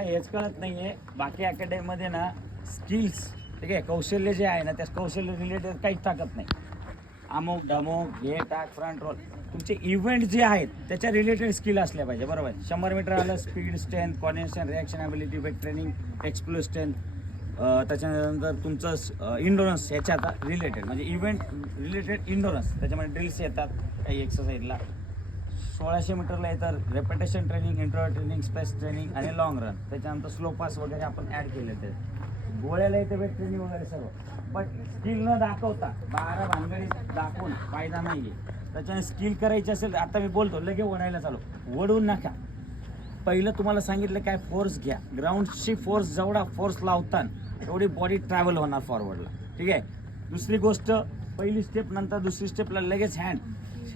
तुम्हाला हेच कळत नाहीये, बाकी अकॅडमीमध्ये ना स्किल्स, ठीक आहे, कौशल्य जे आहे ना त्या कौशल्य रिलेटेड काहीच टाकत नाही. अमुक डमुक हे टाक फ्रंट रोल, तुमचे इव्हेंट जे आहेत त्याच्या रिलेटेड स्किल असल्या पाहिजे. बरोबर, 100 मीटर आलं, speed, strength, coordination, reaction ability, weight training, explosive strength, त्याच्यानंतर तुमचं इंडोरन्स ह्याच्या आता रिलेटेड म्हणजे इव्हेंट रिलेटेड इंडोरन्स, त्याच्यामध्ये ड्रिल्स येतात काही एक्सरसाइजला. 1600 मीटरला येतात repetition training, interval training, space training आणि लॉंग रन. त्याच्यानंतर स्लो पास वगैरे आपण ॲड केले ते. गोळ्याला येते वेट ट्रेनिंग वगैरे सर्व. पण स्किल न दाखवता 12 भानगडी दाखवून फायदा नाही आहे. त्याच्याने स्किल करायची असेल, आता मी बोलतो लगे ओढायला चालू, ओढवून नका. पहिलं तुम्हाला सांगितलं काय, फोर्स घ्या. ग्राउंडची फोर्स, जेवढा फोर्स लावता तेवढी बॉडी ट्रॅव्हल होणार फॉरवर्डला, ठीक आहे. दुसरी गोष्ट, पहिली स्टेप नंतर दुसरी स्टेपला लगेच हँड,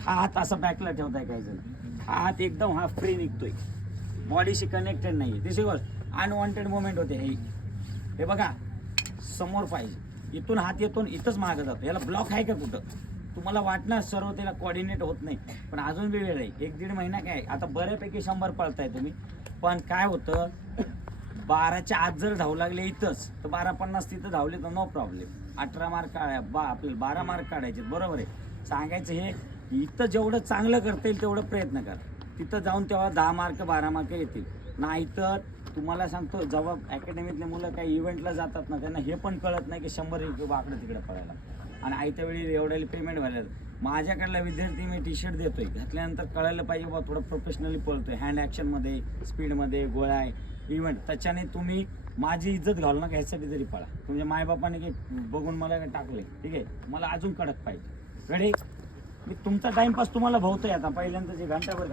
हा हात असा बॅकला ठेवताय काही जण, हा हात एकदम हा फ्री निघतोय, बॉडीशी कनेक्टेड नाही. दुसरी गोष्ट, अनवॉन्टेड मुवमेंट होते. हे बघा समोर पाहिजे, इथून हात येतो इथंच मागं जातो. याला ब्लॉक आहे का कुठं? तुम्हाला वाटणार सर्व त्याला कोऑर्डिनेट होत नाही, पण अजून बी वेळ आहे. 1-1.5 महिना काय, आता बऱ्यापैकी 100 पळताय तुम्ही. पण काय होतं, 12च्या आत जर धावू लागले इथंच तर 12:50 तिथं धावले तर नो प्रॉब्लेम. 18 मार्क आपल्याला 12 मार्क काढायचे. बरोबर आहे. सांगायचं हे, इथं जेवढं चांगलं करता येईल तेवढं प्रयत्न करा. तिथं जाऊन तेव्हा 10 मार्क 12 मार्क येतील. नाहीतर तुम्हाला सांगतो, जेव्हा अकॅडमीतले मुलं काही इव्हेंटला जातात ना, त्यांना हे पण कळत नाही की 100 रुपये वाकडं तिकडे पडायला, आणि आयत्या वेळी एवढ्याला पेमेंट व्हायला. माझ्याकडला विद्यार्थी मी टी शर्ट देतोय, घातल्यानंतर कळायला पाहिजे बा थोडं प्रोफेशनली पळतोय, हँड ॲक्शनमध्ये, स्पीडमध्ये, गोळा आहे इव्हेंट. त्याच्याने तुम्ही माझी इज्जत घालू नका, ह्यासाठी तरी पळा. तुमच्या मायबापाने की बघून मला काय टाकले, ठीक आहे, मला अजून कडक पाहिजे. रेडी? मी तुमचा टाइमपास तुम्हाला भोवतोय. आता पहिल्यांदा जे घंटाभर